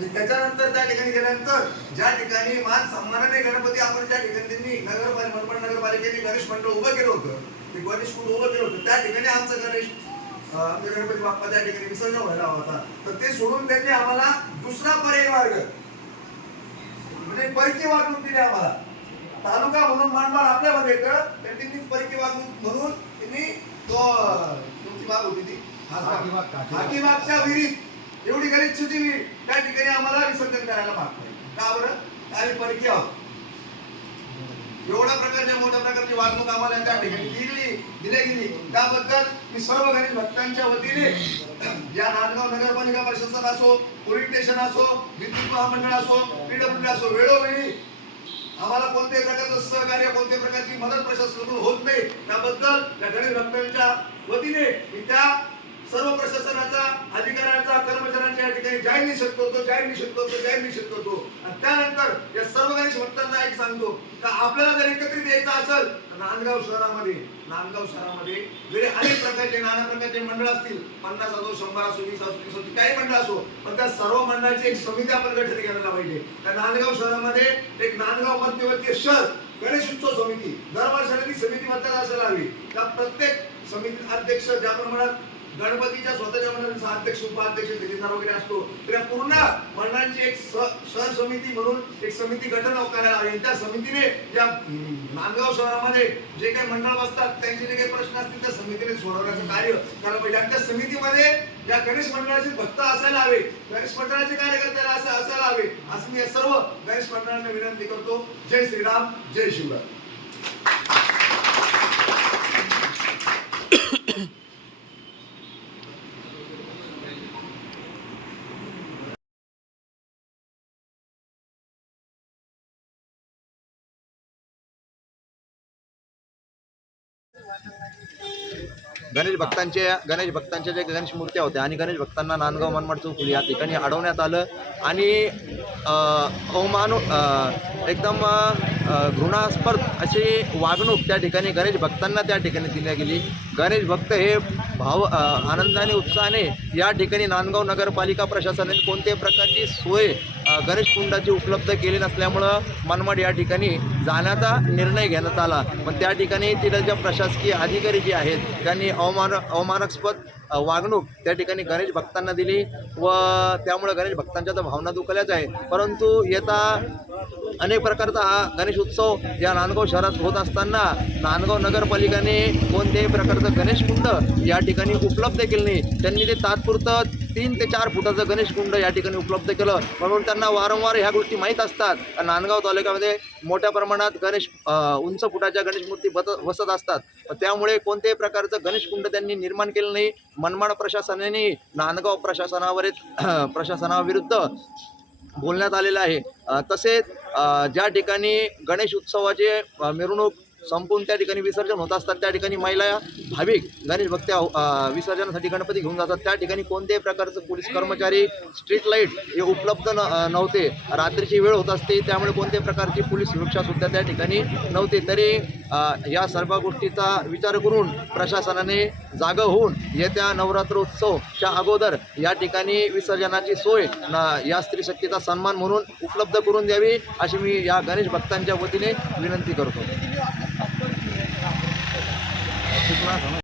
आणि त्याच्यानंतर त्या ठिकाणी गेल्यानंतर ज्या ठिकाणी मान सन्मानाने गणपती आपण ज्या ठिकाणी त्यांनी नगरपालिका मनपा नगरपालिकेने गणेश मंडळ उभं केलं होतं ते गणेश कुंड उभं केलं होतं त्या ठिकाणी आमचं गणेश गणपती बाप्पा त्या ठिकाणी विसर्जन व्हायला होता. तर ते सोडून त्यांनी आम्हाला दुसरा पर्याय मार्ग म्हणजे परकी वागणूक दिली आम्हाला. तालुका म्हणून मानमाड आपल्यामध्ये येतं तर त्यांनी परकी वागणूक म्हणून त्यांनी तो कोणती बाग होती ती. हाकीबाग, हाकीबाग. हाकीबागच्या विहिरीत एवढी गणेशची त्या ठिकाणी आम्हाला विसर्जन करायला भाग पडले. का बरं? आम्ही परकी आहोत. एवढ्या प्रकारच्या मोठ्या प्रकारची वागणूक आम्हाला त्या ठिकाणी दिली दिली गेली. त्याबद्दल मी सर्व गणेश भक्तांच्या वतीने या नांदगाव नगरपालिका प्रशासन असो पोलीस स्टेशन असो विद्युत महामंडळ असो पीडब्ल्यू असो वेळोवेळी आम्हाला कोणत्याही प्रकारचं सहकार्य कोणत्याही प्रकारची मदत प्रशासनाकडून होत नाही. त्याबद्दल त्या गणेश भक्तांच्या वतीने मी त्या सर्व प्रशासनाचा अधिकाऱ्यांचा जाहीर निषेध करतो जाहीर निषेध करतो जाहीर निषेध करतो. आणि त्यानंतर या सर्व गणेश भक्तांना एक सांगतो का आपल्याला जर एकत्रित यायचं असेल नांदगाव शहरामध्ये नांदगाव शहरामध्ये जरी अनेक प्रकारचे नाना प्रकारचे मंडळ असतील पन्नास असो शंभर असो वीस असो तीस असो काही मंडळ असो पण त्या सर्व मंडळाची एक समिती आपण गठीत करायला पाहिजे. त्या नांदगाव शहरामध्ये एक नांदगाव मध्यवर्तीय शहर गणेश उत्सव समिती दर वर्षाला ती समिती बद्दल असायला हवी. त्या प्रत्येक समिती अध्यक्ष ज्या प्रमाणात गणपतीच्या स्वतःच्या मंडळाचा अध्यक्ष उपाध्यक्ष ठेकेदार वगैरे असतो. तर या पूर्ण मंडळांची एक सह समिती म्हणून एक समिती गठन हो- करायला हवी. त्या समितीने या नांदगाव शहरामध्ये जे काही मंडळ बसतात त्यांचे जे काही प्रश्न असतील त्या समितीने सोडवण्याचं कार्य करायला पाहिजे. आणि त्या समितीमध्ये या गणेश मंडळाचे भक्त असायला हवे. गणेश मंडळाचे कार्यकर्ते असं असायला हवे. असं मी या सर्व गणेश मंडळांना विनंती करतो. जय श्रीराम जय शिवराय. गणेश भक्तांच्या गणेश भक्तांच्या जे गणेश मूर्त्या होत्या आणि गणेश भक्तांना नांदगाव मनमाड चौक या ठिकाणी अडवण्यात आलं. आणि अवमान एकदम घृणास्पद अशी वागणूक त्या ठिकाणी गणेश भक्तांना त्या ठिकाणी दिल्या गेली. गणेश भक्त हे भाव आनंदाने उत्साहाने या ठिकाणी नांदगाव नगरपालिका प्रशासनाने कोणत्याही प्रकारची सोय गणेश कुंडाची उपलब्ध केली नसल्यामुळं मनमाड या ठिकाणी जाण्याचा निर्णय घेण्यात आला. पण त्या ठिकाणी तिथलच्या प्रशासकीय अधिकारी जे आहेत त्यांनी अवमान अवमानास्पद वागणूक त्या ठिकाणी गणेश भक्तांना दिली व त्यामुळे गणेश भक्तांच्या तर भावना दुखल्याच आहे परंतु येता अनेक प्रकारचा हा गणेश उत्सव या नांदगाव शहरात होत असताना नांदगाव नगरपालिकेने कोणत्याही प्रकारचं गणेश कुंड या ठिकाणी उपलब्ध केलं नाही. त्यांनी ते तात्पुरतं तीन ते चार फुटाचं गणेश कुंड या ठिकाणी उपलब्ध केलं. म्हणून त्यांना वारंवार ह्या गोष्टी माहीत असतात. नांदगाव तालुक्यामध्ये मोठ्या प्रमाणात गणेश उंच फुटाच्या गणेश मूर्ती बत बसत असतात. त्यामुळे कोणत्याही प्रकारचं गणेश कुंड त्यांनी निर्माण केलं नाही. मनमाड प्रशासनाने नांदगाव प्रशासनावर प्रशासनाविरुद्ध बोलण्यात आलेलं आहे. तसेच ज्या ठिकाणी गणेश उत्सवाचे मिरवणूक संपून त्या ठिकाणी विसर्जन होत असतात त्या ठिकाणी महिला भाविक गणेश भक्त विसर्जनासाठी गणपती घेऊन जातात. त्या ठिकाणी कोणत्याही प्रकारचं पोलीस कर्मचारी स्ट्रीट लाइट हे उपलब्ध न नव्हते. रात्रीची वेळ होत असते त्यामुळे कोणत्याही प्रकारची पोलीस सुरक्षा सुद्धा त्या ठिकाणी नव्हती. तरी या सर्व गोष्टीचा विचार करून प्रशासनाने जागं होऊन येत्या नवरात्रोत्सवच्या अगोदर या ठिकाणी विसर्जनाची सोय या स्त्री शक्तीचा सन्मान म्हणून उपलब्ध करून द्यावी अशी मी या गणेश भक्तांच्या वतीने विनंती करतो. circulação. Né?